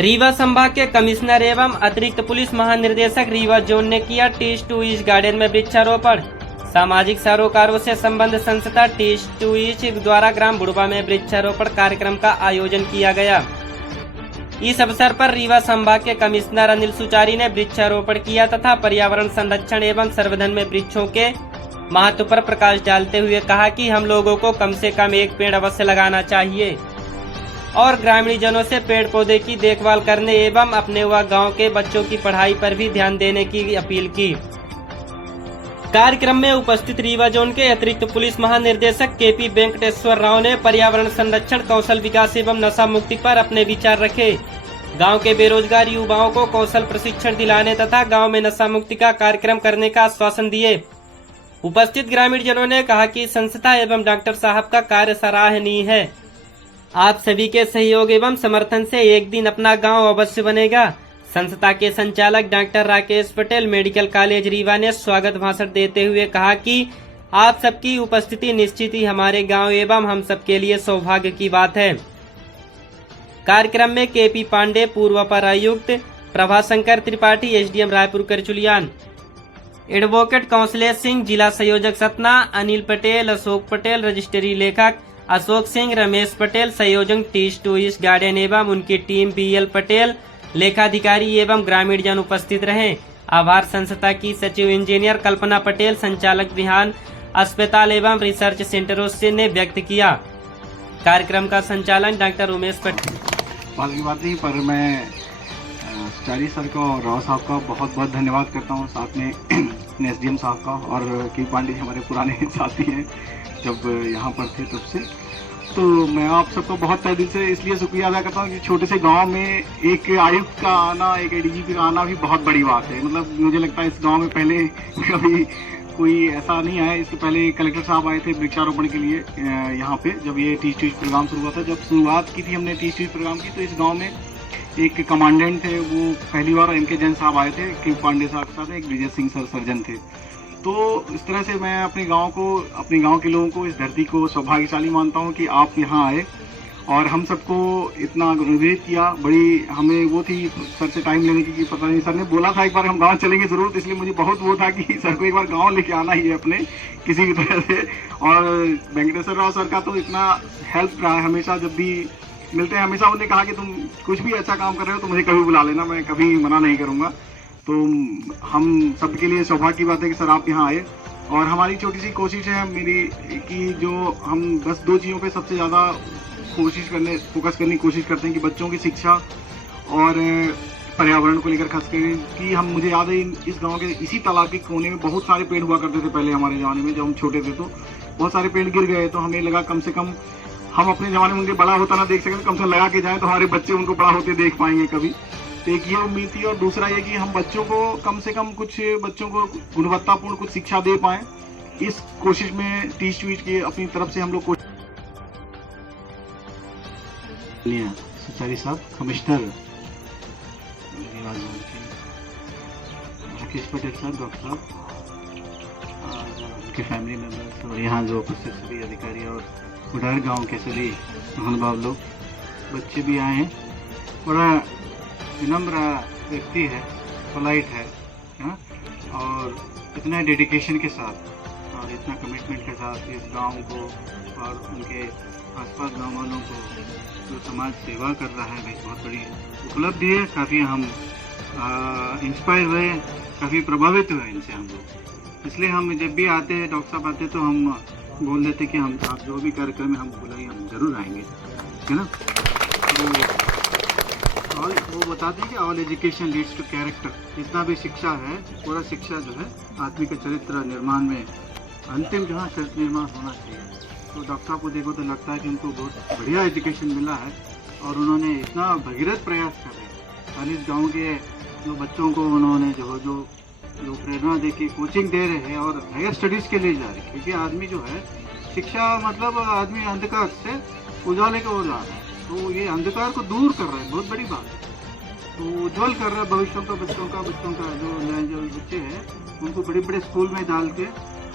रीवा संभाग के कमिश्नर एवं अतिरिक्त पुलिस महानिदेशक रीवा जोन ने किया टीच टू ईच गार्डन में वृक्षारोपण। सामाजिक सरोकारों से संबंध संस्था टीच टू ईच द्वारा ग्राम बुढ़वा में वृक्षारोपण कार्यक्रम का आयोजन किया गया। इस अवसर पर रीवा संभाग के कमिश्नर अनिल सुचारी ने वृक्षारोपण किया तथा पर्यावरण संरक्षण एवं संवर्धन में वृक्षों के महत्व पर प्रकाश डालते हुए कहा कि हम लोगों को कम से कम एक पेड़ अवश्य लगाना चाहिए और ग्रामीण जनों से पेड़ पौधे की देखभाल करने एवं अपने व गांव के बच्चों की पढ़ाई पर भी ध्यान देने की अपील की। कार्यक्रम में उपस्थित रीवा जोन के अतिरिक्त पुलिस महानिदेशक केपी वेंकटेश्वर राव ने पर्यावरण संरक्षण, कौशल विकास एवं नशा मुक्ति पर अपने विचार रखे। गांव के बेरोजगार युवाओं को कौशल प्रशिक्षण दिलाने तथा गांव में नशा मुक्ति का कार्यक्रम करने का आश्वासन दिए। उपस्थित ग्रामीण जनों ने कहा कि संस्था एवं डॉक्टर साहब का कार्य सराहनीय है। आप सभी के सहयोग एवं समर्थन से एक दिन अपना गांव अवश्य बनेगा। संस्था के संचालक doctor Rakesh Patel medical college Rewa ने स्वागत भाषण देते हुए कहा कि आप सबकी उपस्थिति निश्चित ही हमारे गांव एवं हम सबके लिए सौभाग्य की बात है। कार्यक्रम में केपी पांडे पूर्व अपर आयुक्त, प्रभाशंकर त्रिपाठी एसडीएम रायपुर करचुलियान, एडवोकेट कौशलेश सिंह जिला संयोजक सतना, अनिल पटेल, अशोक पटेल रजिस्ट्री लेखक, अशोक सिंह, रमेश पटेल संयोजक टीच टू ईच गार्डन एवं उनकी टीम, बीएल पटेल लेखाधिकारी एवं ग्रामीण जन उपस्थित रहे। आभार संस्था की सचिव इंजीनियर कल्पना पटेल, संचालक विहान अस्पताल एवं रिसर्च सेंटरों से ने व्यक्त किया। कार्यक्रम का संचालन डॉक्टर उमेश पटेल। बात की बात नहीं, पर मैं सुचारी सर का और राव साहब का बहुत बहुत धन्यवाद करता हूँ, साथ में एसडीएम साहब का, और के पांडे हमारे पुराने साथी हैं जब यहाँ पर थे तब से। तो मैं आप सबको बहुत तहे दिल से इसलिए शुक्रिया अदा करता हूँ कि छोटे से गांव में एक आयुक्त का आना, एक एडीजीपी का आना भी बहुत बड़ी बात है। मतलब मुझे लगता है इस गांव में पहले कभी कोई ऐसा नहीं आया। इसके पहले कलेक्टर साहब आए थे वृक्षारोपण के लिए यहाँ पे, जब ये टीच टू ईच प्रोग्राम शुरू हुआ था। जब शुरुआत की थी हमने टीच टू ईच प्रोग्राम की, तो इस गाँव में एक कमांडेंट थे, वो पहली बार एम के जैन साहब आए थे, के पांडे साहब के साथ एक विजय सिंह सर सर्जन थे। तो इस तरह से मैं अपने गांव को, अपने गांव के लोगों को, इस धरती को सौभाग्यशाली मानता हूं कि आप यहाँ आए और हम सबको इतना अनुग्रहित किया। बड़ी हमें वो थी सर से टाइम लेने की, पता नहीं, सर ने बोला था एक बार हम गांव चलेंगे जरूर, इसलिए मुझे बहुत वो था कि सर को एक बार गांव लेके आना ही है अपने किसी भी तरह से। और वेंकटेश्वर राव सर का तो इतना हेल्प रहा है हमेशा, जब भी मिलते हैं हमेशा उन्होंने कहा कि तुम कुछ भी अच्छा काम कर रहे हो तो मुझे कभी बुला लेना, मैं कभी मना नहीं करूँगा। तो हम सबके लिए सौभाग्य की बात है कि सर आप यहाँ आए। और हमारी छोटी सी कोशिश है मेरी कि जो हम बस दो चीज़ों पे सबसे ज़्यादा फोकस करने की कोशिश करते हैं कि बच्चों की शिक्षा और पर्यावरण को लेकर खास कर कि हम, मुझे याद है इस गांव के इसी तालाब के कोने में बहुत सारे पेड़ हुआ करते थे पहले हमारे ज़माने में, जब हम छोटे थे तो बहुत सारे पेड़ गिर गए। तो हमें लगा कम से कम हम अपने ज़माने में उनके बड़ा होता ना देख सकें, कम से कम लगा के जाएँ तो हमारे बच्चे उनको बड़ा होते देख पाएंगे कभी। तो एक ये उम्मीद थी। और दूसरा ये कि हम बच्चों को कम से कम कुछ बच्चों को गुणवत्तापूर्ण कुछ शिक्षा दे पाएं, इस कोशिश में टीच टू ईच की अपनी तरफ से हम लोग सुचारी साहब, कमिश्नर राकेश पटेल साहब, डॉक्टर साहब और उनके फैमिली मेम्बर्स, और यहाँ जो उपस्थित सभी अधिकारी और बुढ़ार गाँव के सभी महानुभाव लोग, बच्चे भी आए हैं। बड़ा विनम्र व्यक्ति है, पोलाइट है, और इतना डेडिकेशन के साथ और इतना कमिटमेंट के साथ इस गांव को और उनके आसपास गांव वालों को जो समाज सेवा कर रहा है, भाई बहुत बड़ी उपलब्धि है। काफ़ी हम इंस्पायर हुए, काफ़ी प्रभावित हुए इनसे हम लोग। इसलिए हम जब भी आते हैं, डॉक्टर साहब आते तो हम बोल देते कि हम आप जो भी कार्यक्रम है हम बुलाइए, हम जरूर आएंगे, है ना। तो और वो बताते हैं कि all education leads to character. जितना भी शिक्षा है, पूरा शिक्षा जो है आदमी के चरित्र निर्माण में अंतिम जो है चरित्र निर्माण होना चाहिए। तो डॉक्टर साहब को देखो तो लगता है कि उनको बहुत बढ़िया एजुकेशन मिला है और उन्होंने इतना भगीरथ प्रयास कर रहे हैं। और इस गाँव के जो बच्चों को उन्होंने जो प्रेरणा दे के कोचिंग दे रहे हैं और हायर स्टडीज़ के लिए जा रहे हैं, क्योंकि आदमी जो है शिक्षा मतलब आदमी अंधकार से उजाले को जा रहा है, तो ये अंधकार को दूर कर रहा है, बहुत बड़ी बात है। तो उज्जवल कर रहा है भविष्य का बच्चों का जो बच्चे हैं उनको बड़े बड़े स्कूल में डाल के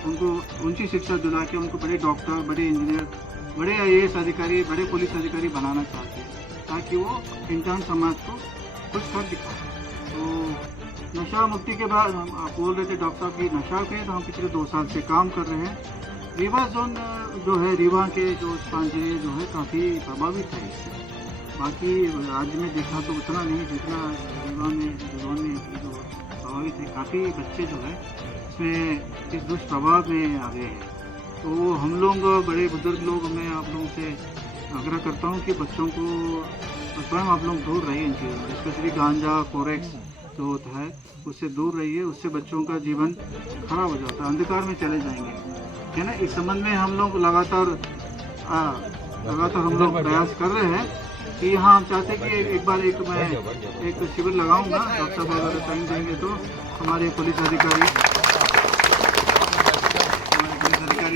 उनको ऊंची शिक्षा दिला के उनको बड़े डॉक्टर, बड़े इंजीनियर, बड़े IAS अधिकारी, बड़े पुलिस अधिकारी बनाना चाहते हैं। ताकि वो इंसान समाज को कुछ कर दिखाए। तो नशा मुक्ति के बाद हम आप बोल रहे थे डॉक्टर साहब की नशा के, तो हम पिछले 2 साल से काम कर रहे हैं। रीवा जोन जो है, रीवा के जो 5 जिले जो है काफ़ी प्रभावित है इससे। बाकी राज्य में देखा तो उतना नहीं जितना रीवा में जोन में जो प्रभावित है। काफ़ी बच्चे जो है इसमें इस दुष्प्रभाव में आ गए हैं। तो हम लोग बड़े बुजुर्ग लोग, मैं आप लोगों से आग्रह करता हूँ कि बच्चों को स्वयं आप लोग दूर रहिए इन चीज़ों से, स्पेशली गांजा कोरेक्स जो होता है उससे दूर रहिए। उससे बच्चों का जीवन खराब हो जाता है, अंधकार में चले जाएंगे, है ना। इस संबंध में हम लोग लगातार हम लोग प्रयास कर रहे हैं कि यहाँ हम चाहते हैं कि एक बार मैं एक शिविर लगाऊंगा। डॉक्टर साहब अगर टाइम देंगे तो हमारे पुलिस अधिकारी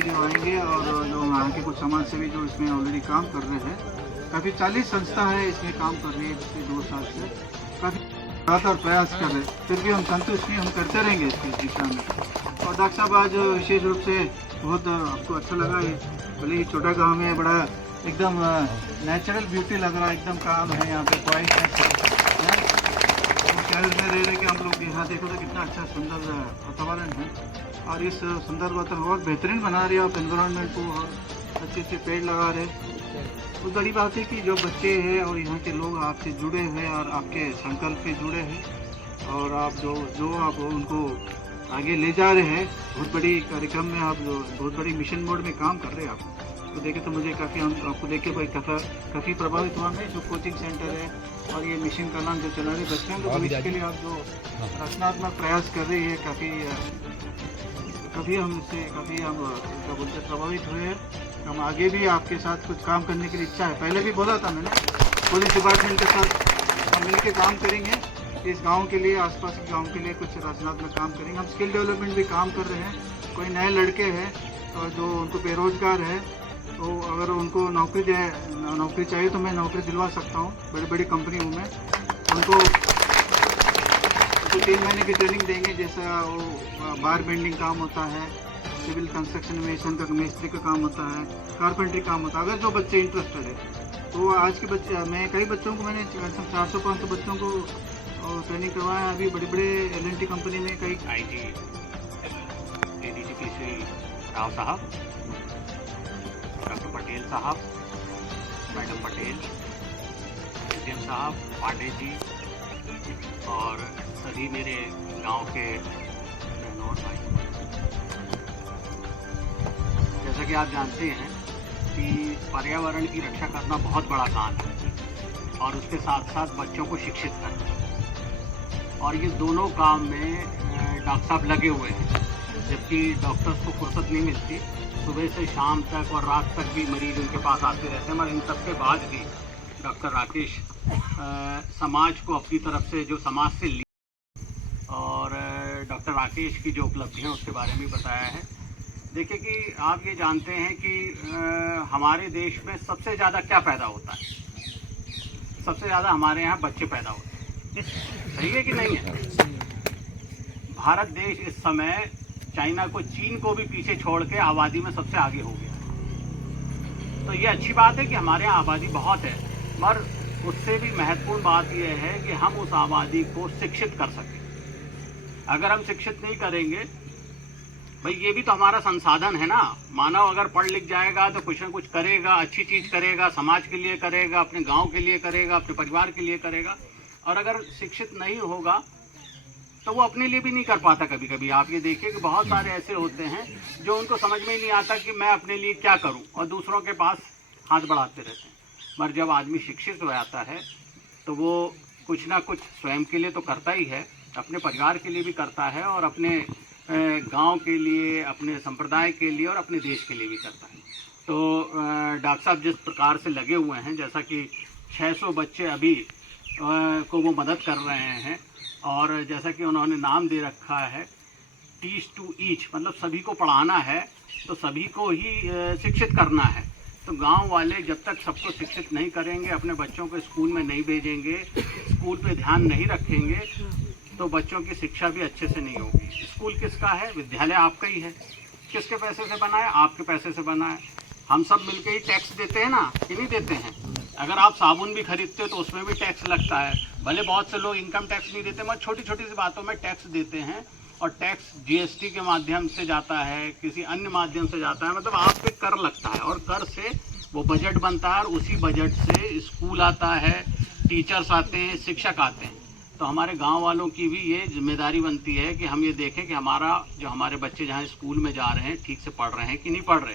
जो आएंगे और जो वहाँ के कुछ समाज सेवी जो इसमें ऑलरेडी काम कर रहे हैं, काफ़ी 40 संस्था है इसमें काम कर रही है पिछले 2 साल से, काफ़ी लगातार प्रयास कर रहे हैं। फिर भी हम संतुष्ट नहीं, हम करते रहेंगे इसकी दिशा में। और डॉक्टर साहब आज विशेष रूप से बहुत आपको अच्छा लगा, ये भले ही छोटा गाँव में बड़ा एकदम नेचुरल ब्यूटी लग रहा है, एकदम काम है यहाँ पे क्वाइटनेस है। शहर में रह रहे कि हम लोग यहाँ देखो तो कितना अच्छा सुंदर वातावरण है, और इस सुंदर वातावरण बहुत बेहतरीन बना रहे हैं आप एनवायरनमेंट को, और अच्छे अच्छे पेड़ लगा रहे। तो बड़ी बात है कि जो बच्चे हैं और यहाँ के लोग आपसे जुड़े हुए और आपके संकल्प से जुड़े हैं, और आप जो आप उनको आगे ले जा रहे हैं, बहुत बड़ी कार्यक्रम में आप बहुत बड़ी मिशन मोड में काम कर रहे हैं आप। तो देखे तो मुझे काफ़ी, आपको देख के भाई काफ़ी प्रभावित हुआ मैं। जो कोचिंग सेंटर है और ये मिशन का नाम जो चला रहे बच्चों को, तो इसके लिए आप जो रचनात्मक प्रयास कर रही है, काफ़ी हम इससे क्या बोलते प्रभावित हुए हैं। हम आगे भी आपके साथ कुछ काम करने की इच्छा है। पहले भी बोला था मैंने, पुलिस डिपार्टमेंट के साथ हम मिलकर काम करेंगे, इस गांव के लिए, आसपास के गांव के लिए कुछ रचनात्मक काम करेंगे। हम स्किल डेवलपमेंट भी काम कर रहे हैं। कोई नए लड़के हैं और जो उनको बेरोजगार है, तो अगर उनको नौकरी चाहिए तो मैं नौकरी दिलवा सकता हूँ। बड़ी बड़ी कंपनी हूँ मैं। उनको 3 महीने की ट्रेनिंग देंगे, जैसा वो बार बेंडिंग काम होता है, सिविल कंस्ट्रक्शन में मिस्त्री का काम होता है, कारपेंट्री काम होता है। अगर जो बच्चे इंटरेस्टेड है तो आज के बच्चे, मैं कई बच्चों को मैंने 400-500 बच्चों को ट्रेनिंग करवाया। अभी बड़े बड़े L&T कंपनी में कई ADGP श्री राव साहब, डॉक्टर पटेल साहब, मैडम पटेल, SDM साहब, पांडे जी और सभी मेरे गांव के बहनों और भाई। जैसा कि आप जानते हैं कि पर्यावरण की रक्षा करना बहुत बड़ा काम है, और उसके साथ साथ बच्चों को शिक्षित करना, और ये दोनों काम में डॉक्टर साहब लगे हुए हैं। जबकि डॉक्टर्स को फुर्सत नहीं मिलती, सुबह से शाम तक और रात तक भी मरीज उनके पास आते रहते हैं। मगर इन सब के बाद भी डॉक्टर राकेश समाज को अपनी तरफ से जो समाज से ली, और डॉक्टर राकेश की जो उपलब्धियां उसके बारे में बताया है। देखिए कि आप ये जानते हैं कि हमारे देश में सबसे ज़्यादा क्या पैदा होता है? सबसे ज़्यादा हमारे यहाँ बच्चे पैदा होते हैं। सही है कि नहीं है? भारत देश इस समय चाइना को, चीन को भी पीछे छोड़ के आबादी में सबसे आगे हो गया। तो ये अच्छी बात है कि हमारे यहाँ आबादी बहुत है, मगर उससे भी महत्वपूर्ण बात यह है कि हम उस आबादी को शिक्षित कर सकें। अगर हम शिक्षित नहीं करेंगे, भाई ये भी तो हमारा संसाधन है ना। मानव अगर पढ़ लिख जाएगा तो कुछ न कुछ करेगा, अच्छी चीज़ करेगा, समाज के लिए करेगा, अपने गांव के लिए करेगा, अपने परिवार के लिए करेगा। और अगर शिक्षित नहीं होगा तो वो अपने लिए भी नहीं कर पाता। कभी कभी आप ये देखिए कि बहुत सारे ऐसे होते हैं जो उनको समझ में ही नहीं आता कि मैं अपने लिए क्या करूं, और दूसरों के पास हाथ बढ़ाते रहते हैं। मगर जब आदमी शिक्षित हो जाता है तो वो कुछ ना कुछ स्वयं के लिए तो करता ही है, अपने परिवार के लिए भी करता है, और अपने गांव के लिए, अपने संप्रदाय के लिए और अपने देश के लिए भी करता है। तो डॉक्टर साहब जिस प्रकार से लगे हुए हैं, जैसा कि 600 बच्चे अभी को वो मदद कर रहे हैं, और जैसा कि उन्होंने नाम दे रखा है टीच टू ईच, मतलब सभी को पढ़ाना है, तो सभी को ही शिक्षित करना है। तो गांव वाले जब तक सबको शिक्षित नहीं करेंगे, अपने बच्चों को स्कूल में नहीं भेजेंगे, स्कूल पे ध्यान नहीं रखेंगे, तो बच्चों की शिक्षा भी अच्छे से नहीं होगी। स्कूल किसका है? विद्यालय आपका ही है। किसके पैसे से बना है? आपके पैसे से बना है। हम सब मिलके ही टैक्स देते हैं ना, कि नहीं देते हैं? अगर आप साबुन भी खरीदते हो तो उसमें भी टैक्स लगता है। भले बहुत से लोग इनकम टैक्स नहीं देते, मगर छोटी छोटी सी बातों में टैक्स देते हैं, और टैक्स जीएसटी के माध्यम से जाता है, किसी अन्य माध्यम से जाता है, मतलब आप पे कर लगता है, और कर से वो बजट बनता है, और उसी बजट से स्कूल आता है, टीचर्स आते हैं, शिक्षक आते हैं। तो हमारे गांव वालों की भी ये जिम्मेदारी बनती है कि हम ये देखें कि हमारे बच्चे जहाँ स्कूल में जा रहे हैं ठीक से पढ़ रहे हैं कि नहीं पढ़ रहे,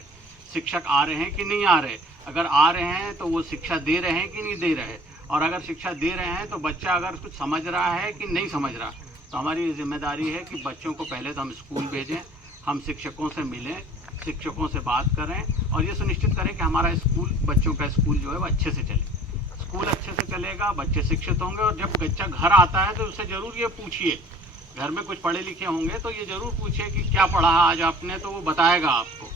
शिक्षक आ रहे हैं कि नहीं आ रहे, अगर आ रहे हैं तो वो शिक्षा दे रहे हैं कि नहीं दे रहे, और अगर शिक्षा दे रहे हैं तो बच्चा अगर कुछ समझ रहा है कि नहीं समझ रहा। तो हमारी ये जिम्मेदारी है कि बच्चों को पहले तो हम स्कूल भेजें, हम शिक्षकों से मिलें, शिक्षकों से बात करें, और ये सुनिश्चित करें कि हमारा स्कूल, बच्चों का स्कूल जो है वो अच्छे से चले। स्कूल अच्छे से चलेगा, बच्चे शिक्षित होंगे, और जब बच्चा घर आता है तो उससे ज़रूर ये पूछिए, घर में कुछ पढ़े लिखे होंगे तो ये ज़रूर पूछिए कि क्या पढ़ा आज आपने, तो वो बताएगा आपको।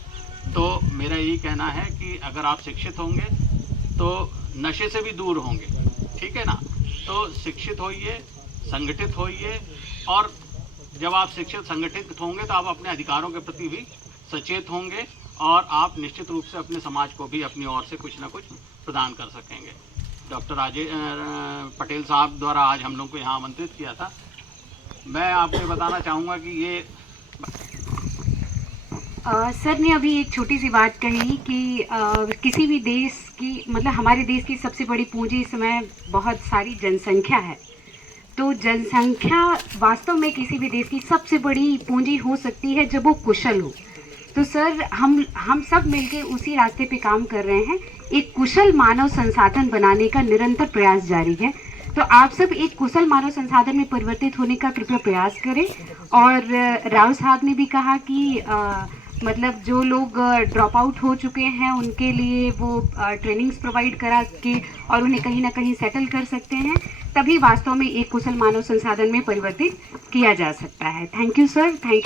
तो मेरा यही कहना है कि अगर आप शिक्षित होंगे तो नशे से भी दूर होंगे, ठीक है ना। तो शिक्षित होइए, संगठित होइए, और जब आप शिक्षित संगठित होंगे तो आप अपने अधिकारों के प्रति भी सचेत होंगे, और आप निश्चित रूप से अपने समाज को भी अपनी ओर से कुछ ना कुछ प्रदान कर सकेंगे। डॉक्टर पटेल साहब द्वारा आज हम लोग को यहाँ आमंत्रित किया था। मैं आपको बताना चाहूँगा कि ये सर ने अभी एक छोटी सी बात कही कि किसी भी देश की, मतलब हमारे देश की सबसे बड़ी पूंजी इस समय बहुत सारी जनसंख्या है। तो जनसंख्या वास्तव में किसी भी देश की सबसे बड़ी पूंजी हो सकती है जब वो कुशल हो। तो सर हम सब मिलके उसी रास्ते पे काम कर रहे हैं। एक कुशल मानव संसाधन बनाने का निरंतर प्रयास जारी है। तो आप सब एक कुशल मानव संसाधन में परिवर्तित होने का कृपया प्रयास करें। और राव साहब ने भी कहा कि मतलब जो लोग ड्रॉप आउट हो चुके हैं उनके लिए वो ट्रेनिंग्स प्रोवाइड करा के और उन्हें कहीं ना कहीं सेटल कर सकते हैं, तभी वास्तव में एक कुशल मानव संसाधन में परिवर्तित किया जा सकता है। Thank you sir, thank you.